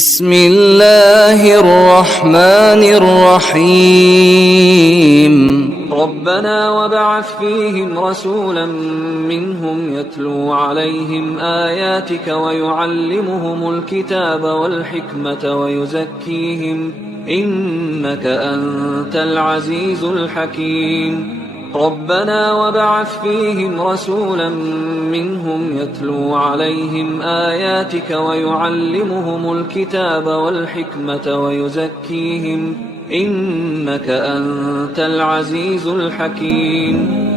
بسم الله الرحمن الرحيم ربنا وابعث فيهم رسولا منهم يتلو عليهم آياتك ويعلمهم الكتاب والحكمة ويزكيهم إنك أنت العزيز الحكيم ربنا وابعث فيهم رسولا منهم يتلو عليهم آياتك ويعلمهم الكتاب والحكمة ويزكيهم إنك أنت العزيز الحكيم